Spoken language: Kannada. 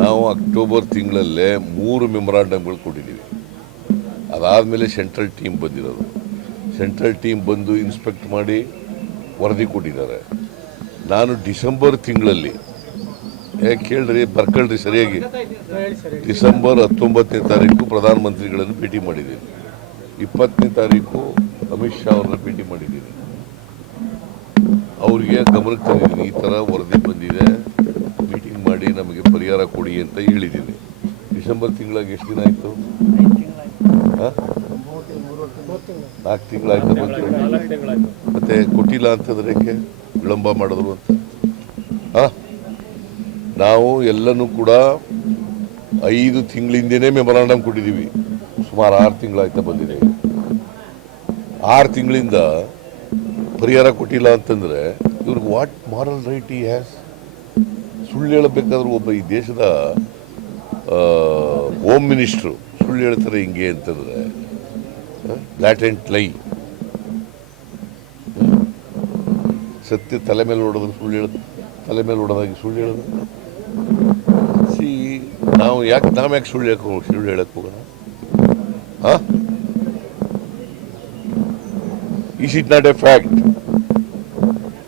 ನಾವು ಅಕ್ಟೋಬರ್ ತಿಂಗಳಲ್ಲೇ ಮೂರು ಮೆಮೊರಾಂಡಮ್ಗಳು ಕೊಟ್ಟಿದ್ದೀವಿ. ಅದಾದಮೇಲೆ ಸೆಂಟ್ರಲ್ ಟೀಮ್ ಬಂದಿರೋದು. ಸೆಂಟ್ರಲ್ ಟೀಮ್ ಬಂದು ಇನ್ಸ್ಪೆಕ್ಟ್ ಮಾಡಿ ವರದಿ ಕೊಟ್ಟಿದ್ದಾರೆ. ನಾನು ಡಿಸೆಂಬರ್ ತಿಂಗಳಲ್ಲಿ ಕೇಳ್ರಿ, ಬರ್ಕೊಳ್ರಿ ಸರಿಯಾಗಿ. ಡಿಸೆಂಬರ್ ಹತ್ತೊಂಬತ್ತನೇ ತಾರೀಕು ಪ್ರಧಾನಮಂತ್ರಿಗಳನ್ನು ಭೇಟಿ ಮಾಡಿದ್ದೀನಿ. ಇಪ್ಪತ್ತನೇ ತಾರೀಕು ಅಮಿತ್ ಶಾ ಅವ್ರನ್ನ ಭೇಟಿ ಮಾಡಿದ್ದೀನಿ. ಅವರಿಗೆ ಗಮನಕ್ಕೆ ತಂದಿದ್ದೀನಿ, ಈ ಥರ ವರದಿ ಬಂದಿದೆ. ಮೀಟಿಂಗ್ ಮಾಡಿ ನಮಗೆ ಪರಿಹಾರ ಕೊಡಿ ಅಂತ ಹೇಳಿದ್ದೀನಿ. ಡಿಸೆಂಬರ್ ತಿಂಗಳಾಗ ಎಷ್ಟು ದಿನ ಆಯಿತು? ನಾಲ್ಕು ತಿಂಗಳಾಯ್ತು ಬಂತು. ಮತ್ತೆ ಕೊಟ್ಟಿಲ್ಲ ಅಂತಂದ್ರೆ ಯಾಕೆ ವಿಳಂಬ ಮಾಡಿದ್ರು ಅಂತ. ಹಾ? ನಾವು ಎಲ್ಲನೂ ಕೂಡ ಐದು ತಿಂಗಳಿಂದನೇ ಮೆಮೊರಾಂಡಮ್ ಕೊಟ್ಟಿದ್ದೀವಿ. ಸುಮಾರು ಆರು ತಿಂಗಳಾಯ್ತಾ ಬಂದಿದೆ. ಆರು ತಿಂಗಳಿಂದ ಪರಿಹಾರ ಕೊಟ್ಟಿಲ್ಲ ಅಂತಂದ್ರೆ ಇವ್ರಿಗೆ what moral right he has ಸುಳ್ಳು ಹೇಳಬೇಕಾದ್ರೆ ಒಬ್ಬ ಈ ದೇಶದ ಹೋಮ್ ಮಿನಿಸ್ಟ್ರು ಸುಳ್ಳು ಹೇಳ್ತಾರೆ ಹಿಂಗೆ ಅಂತಂದ್ರೆ ಲ್ಯಾಟೆಂಟ್ ಲೈ ಸತ್ಯ ತಲೆ ಮೇಲೆ ಹೊಡೆದ್ರೆ ಸುಳ್ಳು ಹೇಳ, ತಲೆ ಮೇಲೆ ಹೊಡೆದಾಗಿ ಸುಳ್ಳು ಹೇಳೋದು? ಸಿ, ನಾವು ಯಾಕೆ ನಾವು ಯಾಕೆ ಸುಳ್ಳು ಹೇಳಕ್ಕೆ ಹೋಗಿ, ಸುಳ್ಳು ಹೇಳಕ್ಕೆ ಹೋಗೋಣ? ಹಾಂ? Is it not a fact